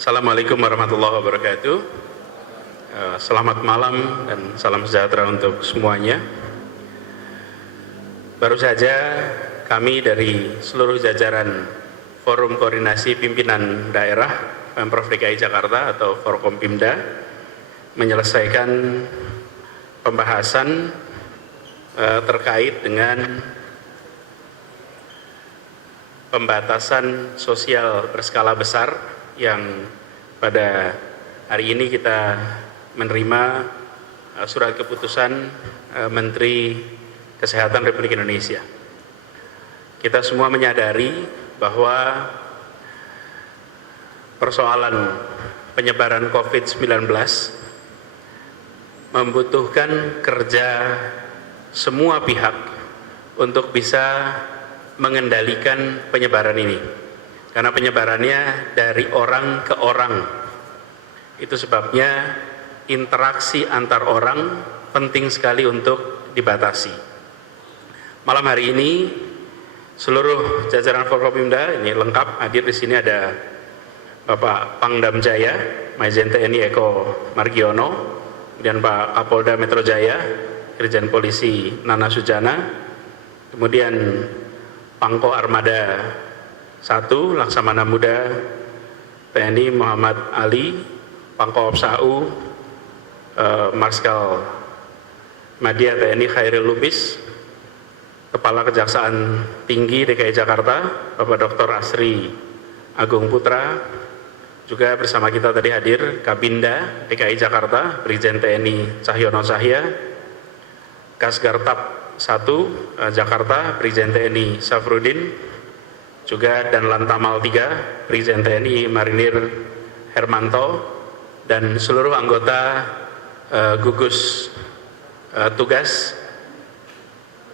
Assalamualaikum warahmatullahi wabarakatuh. Selamat malam dan salam sejahtera untuk semuanya. Baru saja kami dari seluruh jajaran Forum Koordinasi Pimpinan Daerah Pemprov DKI Jakarta atau Forkompimda menyelesaikan pembahasan terkait dengan pembatasan sosial berskala besar yang pada hari ini kita menerima surat keputusan Menteri Kesehatan Republik Indonesia. Kita semua menyadari bahwa persoalan penyebaran COVID-19 membutuhkan kerja semua pihak untuk bisa mengendalikan penyebaran ini. Karena penyebarannya dari orang ke orang. Itu sebabnya interaksi antar orang penting sekali untuk dibatasi. Malam hari ini seluruh jajaran Forkompimda ini lengkap hadir di sini, ada Bapak Pangdam Jaya, Majen TNI Eko Margiono, kemudian Pak Kapolda Metro Jaya, Irjen Polisi Nana Sujana, kemudian Pangko Armada 1 Laksamana Muda TNI Muhammad Ali, Pangko Opsau Marskal Madya TNI Khairil Lubis, Kepala Kejaksaan Tinggi DKI Jakarta Bapak Dr. Asri Agung Putra, juga bersama kita tadi hadir Kabinda DKI Jakarta Brigjen TNI Cahyono Cahya, Kasgartap 1 Jakarta Brigjen TNI Safrudin, juga dan Lantamal 3 Brigjen TNI Marinir Hermanto, dan seluruh anggota gugus tugas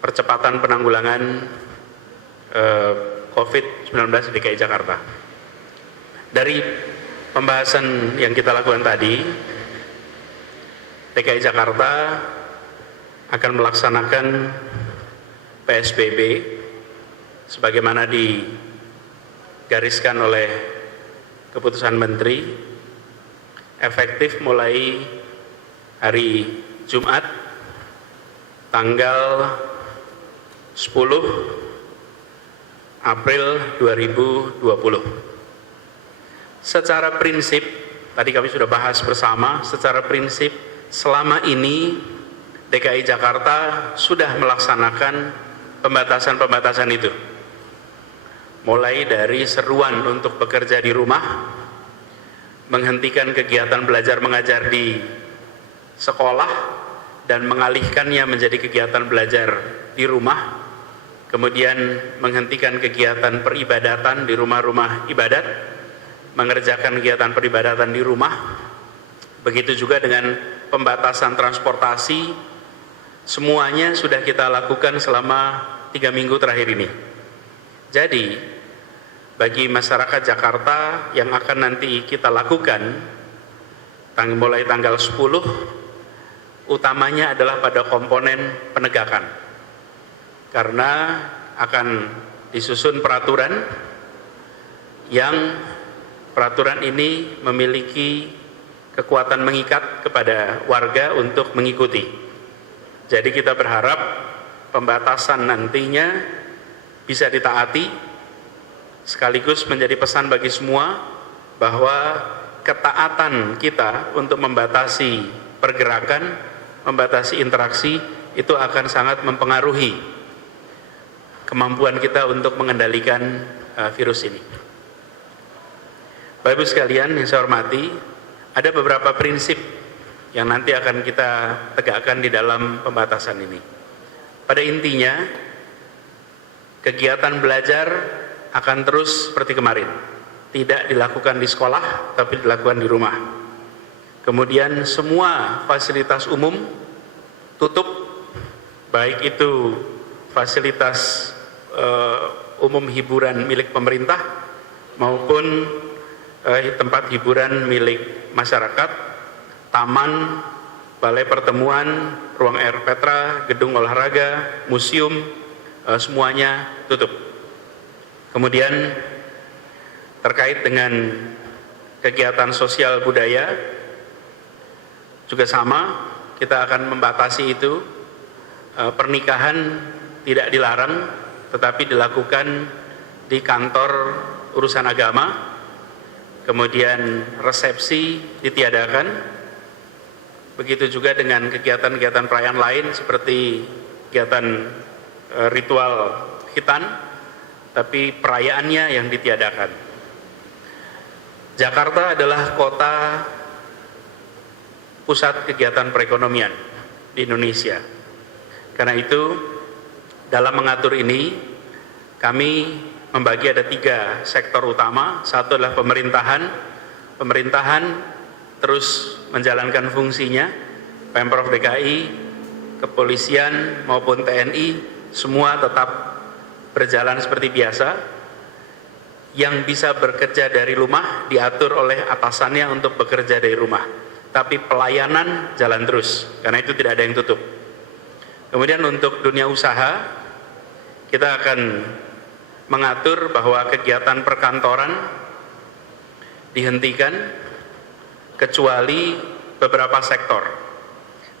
percepatan penanggulangan COVID-19 di DKI Jakarta. Dari pembahasan yang kita lakukan tadi, DKI Jakarta akan melaksanakan PSBB sebagaimana digariskan oleh keputusan Menteri, efektif mulai hari Jumat tanggal 10 April 2020. Secara prinsip, tadi kami sudah bahas bersama, secara prinsip selama ini DKI Jakarta sudah melaksanakan pembatasan-pembatasan itu. Mulai dari seruan untuk bekerja di rumah, menghentikan kegiatan belajar mengajar di sekolah dan mengalihkannya menjadi kegiatan belajar di rumah, kemudian menghentikan kegiatan peribadatan di rumah-rumah ibadat, mengerjakan kegiatan peribadatan di rumah. Begitu juga dengan pembatasan transportasi, semuanya sudah kita lakukan selama 3 minggu terakhir ini. Jadi bagi masyarakat Jakarta yang akan nanti kita lakukan mulai tanggal 10, utamanya adalah pada komponen penegakan, karena akan disusun peraturan yang peraturan ini memiliki kekuatan mengikat kepada warga untuk mengikuti. Jadi kita berharap pembatasan nantinya bisa ditaati, sekaligus menjadi pesan bagi semua bahwa ketaatan kita untuk membatasi pergerakan, membatasi interaksi itu akan sangat mempengaruhi kemampuan kita untuk mengendalikan virus ini. Bapak Ibu sekalian yang saya hormati, ada beberapa prinsip yang nanti akan kita tegakkan di dalam pembatasan ini. Pada intinya, kegiatan belajar akan terus seperti kemarin, tidak dilakukan di sekolah tapi dilakukan di rumah. Kemudian semua fasilitas umum tutup, baik itu fasilitas umum hiburan milik pemerintah maupun tempat hiburan milik masyarakat, taman, balai pertemuan, ruang air Petra, gedung olahraga, museum, semuanya tutup. Kemudian terkait dengan kegiatan sosial budaya juga sama, kita akan membatasi itu. Pernikahan tidak dilarang, tetapi dilakukan di kantor urusan agama. Kemudian resepsi ditiadakan. Begitu juga dengan kegiatan-kegiatan perayaan lain seperti kegiatan ritual khitan, tapi perayaannya yang ditiadakan. Jakarta adalah kota pusat kegiatan perekonomian di Indonesia. Karena itu, dalam mengatur ini, kami membagi ada 3 sektor utama. Satu adalah pemerintahan. Pemerintahan terus menjalankan fungsinya. Pemprov DKI, kepolisian maupun TNI, semua tetap berjalan seperti biasa. Yang bisa bekerja dari rumah diatur oleh atasannya untuk bekerja dari rumah. Tapi pelayanan jalan terus, karena itu tidak ada yang tutup. Kemudian untuk dunia usaha, kita akan mengatur bahwa kegiatan perkantoran dihentikan kecuali beberapa sektor.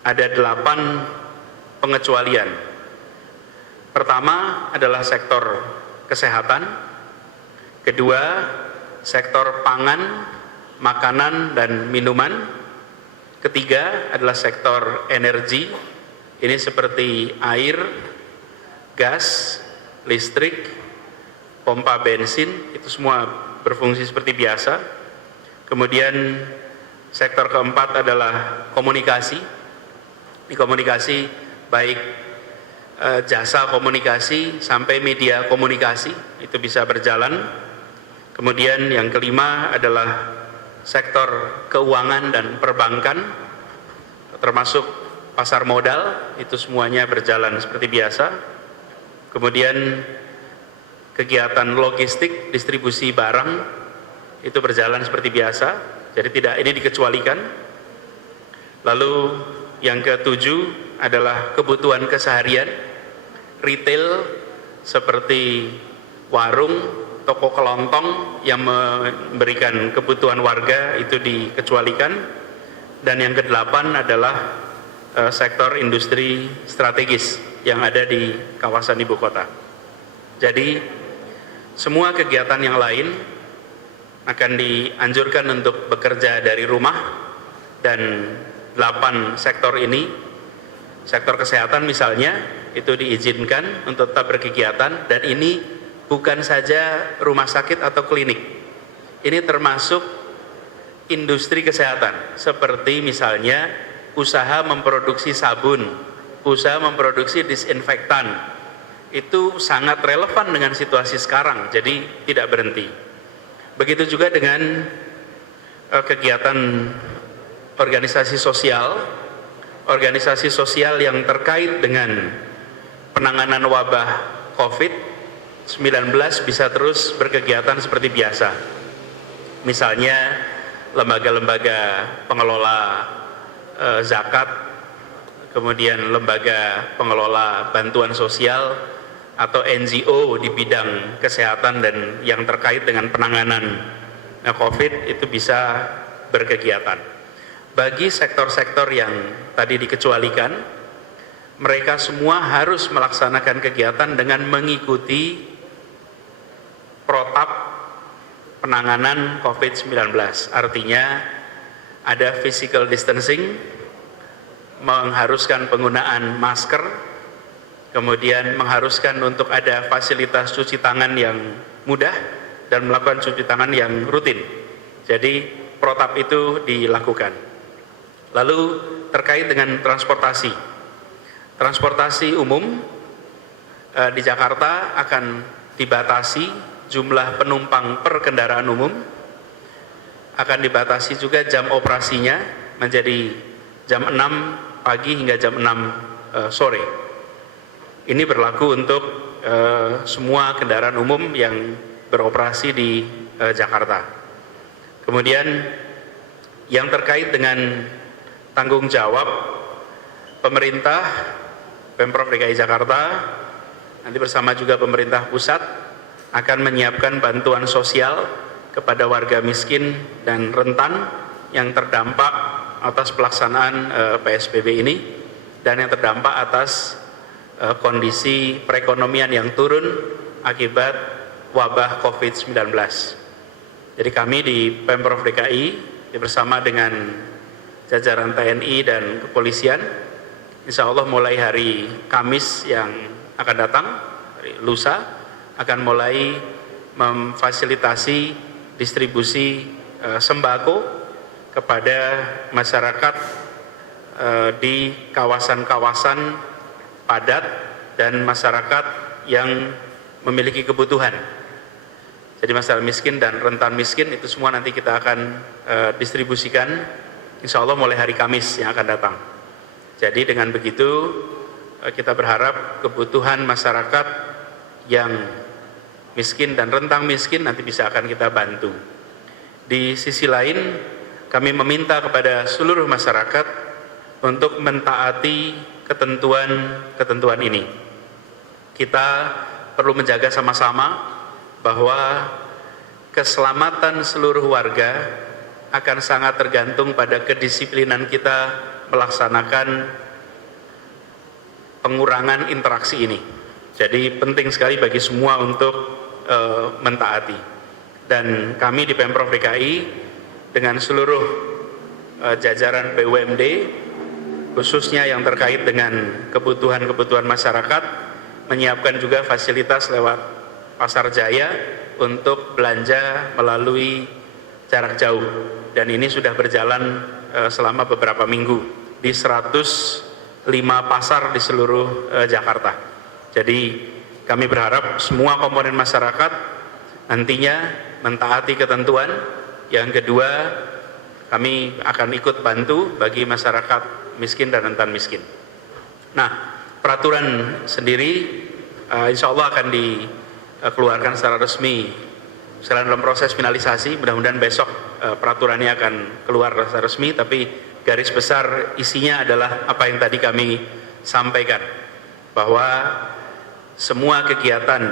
Ada 8 pengecualian. Pertama adalah sektor kesehatan. Kedua, sektor pangan, makanan, dan minuman. Ketiga adalah sektor energi. Ini seperti air, gas, listrik, pompa bensin, itu semua berfungsi seperti biasa. Kemudian sektor keempat adalah komunikasi. Di komunikasi baik jasa komunikasi sampai media komunikasi itu bisa berjalan. Kemudian yang kelima adalah sektor keuangan dan perbankan, termasuk pasar modal, itu semuanya berjalan seperti biasa. Kemudian kegiatan logistik, distribusi barang, itu berjalan seperti biasa, jadi tidak, ini dikecualikan. Lalu yang ketujuh adalah kebutuhan keseharian, retail seperti warung, toko kelontong yang memberikan kebutuhan warga itu dikecualikan. Dan yang kedelapan adalah sektor industri strategis yang ada di kawasan ibu kota. Jadi semua kegiatan yang lain akan dianjurkan untuk bekerja dari rumah, dan 8 sektor ini, sektor kesehatan misalnya, itu diizinkan untuk tetap berkegiatan, dan ini bukan saja rumah sakit atau klinik. Ini termasuk industri kesehatan, seperti misalnya usaha memproduksi sabun, usaha memproduksi disinfektan. Itu sangat relevan dengan situasi sekarang, jadi tidak berhenti. Begitu juga dengan kegiatan organisasi sosial yang terkait dengan penanganan wabah COVID-19 bisa terus berkegiatan seperti biasa. Misalnya lembaga-lembaga pengelola zakat, kemudian lembaga pengelola bantuan sosial atau NGO di bidang kesehatan dan yang terkait dengan penanganan COVID itu bisa berkegiatan. Bagi sektor-sektor yang tadi dikecualikan, mereka semua harus melaksanakan kegiatan dengan mengikuti protap penanganan COVID-19. Artinya ada physical distancing, mengharuskan penggunaan masker, kemudian mengharuskan untuk ada fasilitas cuci tangan yang mudah dan melakukan cuci tangan yang rutin. Jadi protap itu dilakukan. Lalu terkait dengan transportasi umum di Jakarta akan dibatasi jumlah penumpang per kendaraan umum, akan dibatasi juga jam operasinya menjadi jam 6 pagi hingga jam 6 sore. Ini berlaku untuk semua kendaraan umum yang beroperasi di Jakarta. Kemudian yang terkait dengan tanggung jawab pemerintah, Pemprov DKI Jakarta, nanti bersama juga pemerintah pusat akan menyiapkan bantuan sosial kepada warga miskin dan rentan yang terdampak atas pelaksanaan PSBB ini dan yang terdampak atas kondisi perekonomian yang turun akibat wabah COVID-19. Jadi kami di Pemprov DKI bersama dengan jajaran TNI dan kepolisian, insya Allah mulai hari Kamis yang akan datang, hari lusa, akan mulai memfasilitasi distribusi sembako kepada masyarakat di kawasan-kawasan padat dan masyarakat yang memiliki kebutuhan. Jadi masyarakat miskin dan rentan miskin itu semua nanti kita akan distribusikan insya Allah mulai hari Kamis yang akan datang. Jadi dengan begitu kita berharap kebutuhan masyarakat yang miskin dan rentang miskin nanti bisa akan kita bantu. Di sisi lain kami meminta kepada seluruh masyarakat untuk mentaati ketentuan ini. Kita perlu menjaga sama-sama bahwa keselamatan seluruh warga akan sangat tergantung pada kedisiplinan kita melaksanakan pengurangan interaksi ini. Jadi penting sekali bagi semua untuk mentaati. Dan kami di Pemprov DKI dengan seluruh jajaran BUMD, khususnya yang terkait dengan kebutuhan-kebutuhan masyarakat, menyiapkan juga fasilitas lewat Pasar Jaya untuk belanja melalui jarak jauh. Dan ini sudah berjalan selama beberapa minggu di 105 pasar di seluruh Jakarta. Jadi kami berharap semua komponen masyarakat nantinya mentaati ketentuan. Yang kedua, kami akan ikut bantu bagi masyarakat miskin dan rentan miskin. Nah, peraturan sendiri insya Allah akan dikeluarkan secara resmi dalam proses finalisasi. Mudah-mudahan besok peraturannya akan keluar secara resmi, tapi garis besar isinya adalah apa yang tadi kami sampaikan, bahwa semua kegiatan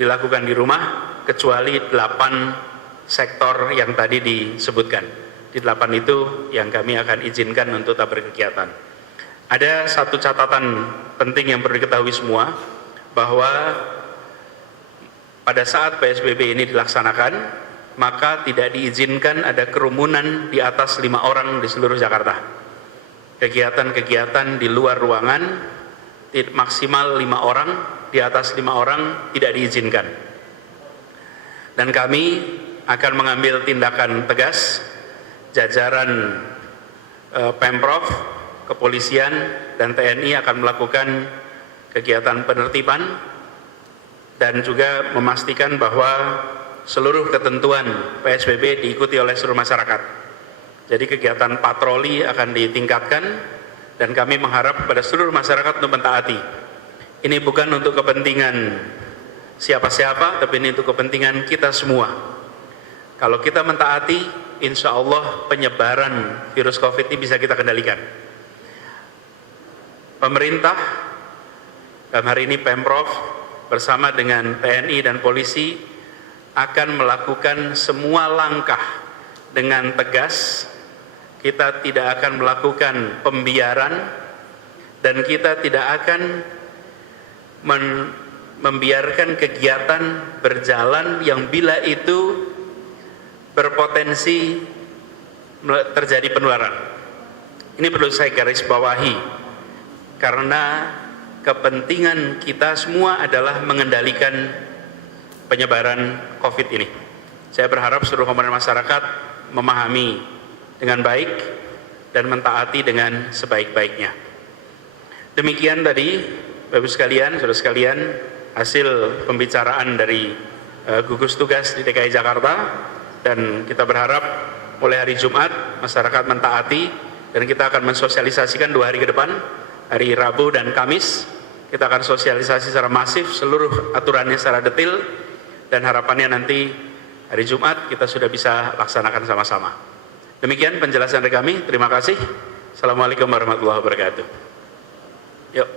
dilakukan di rumah kecuali 8 sektor yang tadi disebutkan. Di 8 itu yang kami akan izinkan untuk tak berkegiatan. Ada satu catatan penting yang perlu diketahui semua, bahwa pada saat PSBB ini dilaksanakan, maka tidak diizinkan ada kerumunan di atas 5 orang di seluruh Jakarta. Kegiatan-kegiatan di luar ruangan maksimal 5 orang, di atas 5 orang tidak diizinkan. Dan kami akan mengambil tindakan tegas, jajaran Pemprov, kepolisian, dan TNI akan melakukan kegiatan penertiban dan juga memastikan bahwa seluruh ketentuan PSBB diikuti oleh seluruh masyarakat. Jadi kegiatan patroli akan ditingkatkan dan kami mengharap kepada seluruh masyarakat untuk mentaati. Ini bukan untuk kepentingan siapa-siapa, tapi ini untuk kepentingan kita semua. Kalau kita mentaati, insya Allah penyebaran virus COVID ini bisa kita kendalikan. Pemerintah, dalam hari ini Pemprov bersama dengan TNI dan polisi akan melakukan semua langkah dengan tegas. Kita tidak akan melakukan pembiaran dan kita tidak akan membiarkan kegiatan berjalan yang bila itu berpotensi terjadi penularan. Ini perlu saya garis bawahi, karena kepentingan kita semua adalah mengendalikan penyebaran COVID ini. Saya berharap seluruh komponen masyarakat memahami dengan baik dan mentaati dengan sebaik-baiknya. Demikian tadi, Bapak-Ibu sekalian, saudara sekalian, hasil pembicaraan dari gugus tugas di DKI Jakarta, dan kita berharap mulai hari Jumat masyarakat mentaati, dan kita akan mensosialisasikan 2 hari ke depan, hari Rabu dan Kamis. Kita akan sosialisasi secara masif seluruh aturannya secara detail, dan harapannya nanti hari Jumat kita sudah bisa laksanakan sama-sama. Demikian penjelasan dari kami. Terima kasih. Assalamualaikum warahmatullahi wabarakatuh. Yuk.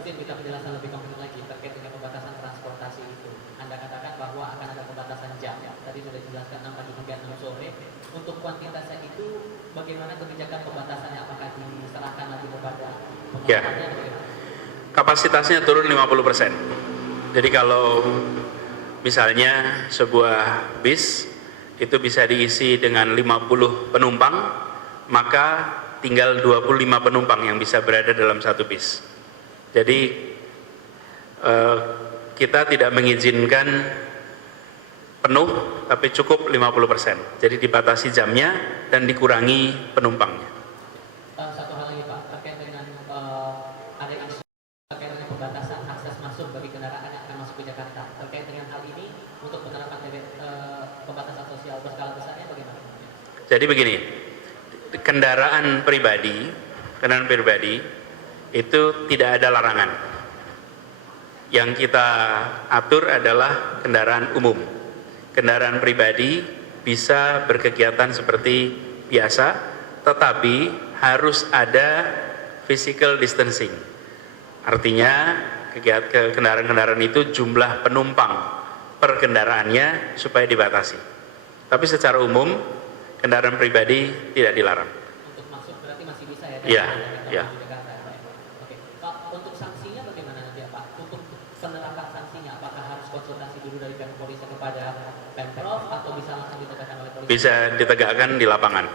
Izin minta penjelasan lebih konkret lagi terkait dengan pembatasan transportasi itu. dijelaskan 6 pagi hingga 6 sore. Untuk kuantitasnya itu bagaimana kebijakan pembatasannya? Apakah diserahkan lagi kepada pengelolanya? Kapasitasnya turun 50%. Jadi kalau misalnya sebuah bis itu bisa diisi dengan 50 penumpang, maka tinggal 25 penumpang yang bisa berada dalam satu bis. Jadi kita tidak mengizinkan penuh, tapi cukup 50%. Jadi dibatasi jamnya dan dikurangi penumpangnya. Satu hal lagi Pak, terkait dengan ada isu terkait dengan pembatasan akses masuk bagi kendaraan yang akan masuk ke Jakarta. Terkait dengan hal ini, untuk penerapan pembatasan sosial berskala besarnya bagaimana? Jadi begini, kendaraan pribadi itu tidak ada larangan. Yang kita atur adalah kendaraan umum. Kendaraan pribadi bisa berkegiatan seperti biasa, tetapi harus ada physical distancing. Artinya kendaraan-kendaraan itu jumlah penumpang per kendaraannya supaya dibatasi. Tapi secara umum kendaraan pribadi tidak dilarang. Untuk masuk berarti masih bisa ya? Iya, iya. Oke, Pak, untuk sanksinya bagaimana nanti Pak? Untuk penerapan sanksinya, apakah harus konsultasi dulu dari pihak polisi kepada Pemprov atau bisa langsung ditegakkan oleh polisi? Bisa ditegakkan di lapangan,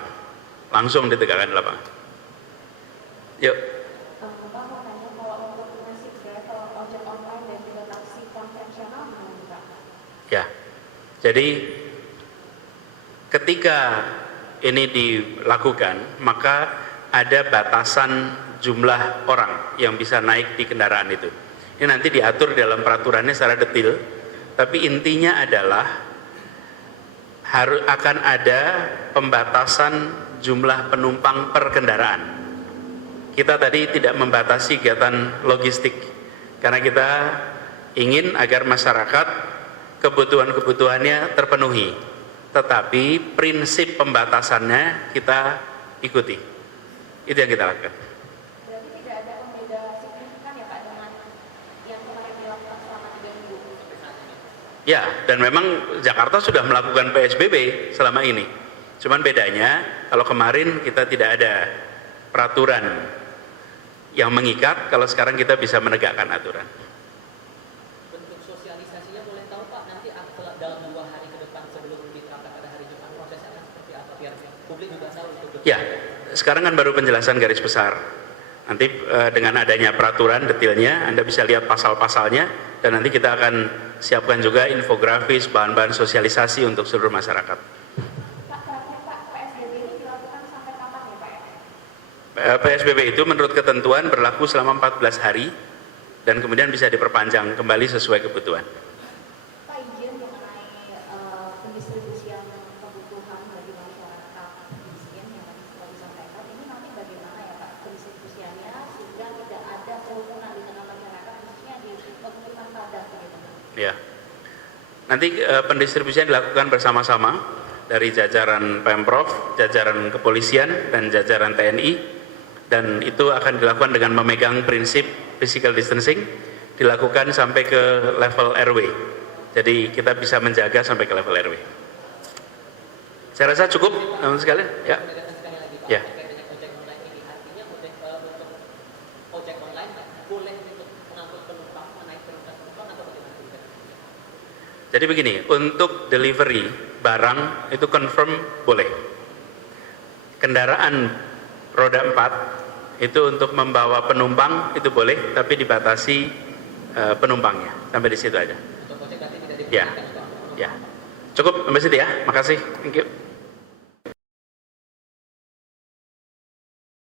langsung ditegakkan di lapangan. Yuk. Bapak mau tanya kalau untuk nasib travel, ojek online dan juga taksi konvensional gimana Pak? Ya, jadi ketika ini dilakukan, maka ada batasan jumlah orang yang bisa naik di kendaraan itu. Ini nanti diatur dalam peraturannya secara detail, tapi intinya adalah akan ada pembatasan jumlah penumpang per kendaraan. Kita tadi tidak membatasi kegiatan logistik, karena kita ingin agar masyarakat kebutuhan-kebutuhannya terpenuhi. Tetapi prinsip pembatasannya kita ikuti. Itu yang kita lakukan. Berarti tidak ada pembeda signifikan ya Pak dengan yang kemarin dilakukan selama 3 minggu? Ya, dan memang Jakarta sudah melakukan PSBB selama ini. Cuman bedanya, kalau kemarin kita tidak ada peraturan yang mengikat, kalau sekarang kita bisa menegakkan aturan. Bentuk sosialisasinya boleh tahu Pak, nanti dalam 2 hari ke depan sebelum diterapkan pada hari Jumat, prosesnya akan seperti apa biar publik juga tahu untuk Ya, sekarang kan baru penjelasan garis besar. Nanti dengan adanya peraturan detailnya, Anda bisa lihat pasal-pasalnya, dan nanti kita akan siapkan juga infografis, bahan-bahan sosialisasi untuk seluruh masyarakat. Pak, terakhir Pak, PSBB ini dilakukan sampai kapan ya Pak? PSBB itu menurut ketentuan berlaku selama 14 hari, dan kemudian bisa diperpanjang kembali sesuai kebutuhan. Pak, izin mengenai pendistribusian kebutuhan bagi masyarakat miskin yang tadi sudah disampaikan, ini nanti bagaimana ya Pak pendistribusiannya sehingga tidak ada kerumunan di tengah masyarakat, khususnya di pemukiman padat gitu. Ya, nanti pendistribusian dilakukan bersama-sama dari jajaran Pemprov, jajaran kepolisian, dan jajaran TNI, dan itu akan dilakukan dengan memegang prinsip physical distancing, dilakukan sampai ke level RW. Jadi kita bisa menjaga sampai ke level RW. Saya rasa cukup, teman-teman sekalian. Ya. sekali lagi Pak, Ya. terkait dengan ojek online ini, artinya untuk ojek online boleh untuk mengangkut penumpang, menaik penumpang atau bagaimana? Jadi begini, untuk delivery barang itu confirm boleh. Kendaraan roda 4 itu untuk membawa penumpang itu boleh, tapi dibatasi penumpangnya. Sampai di situ aja. Untuk ojek berarti tidak Ya, diperbolehkan untuk ya. Cukup sampai situ ya. Makasih. Thank you.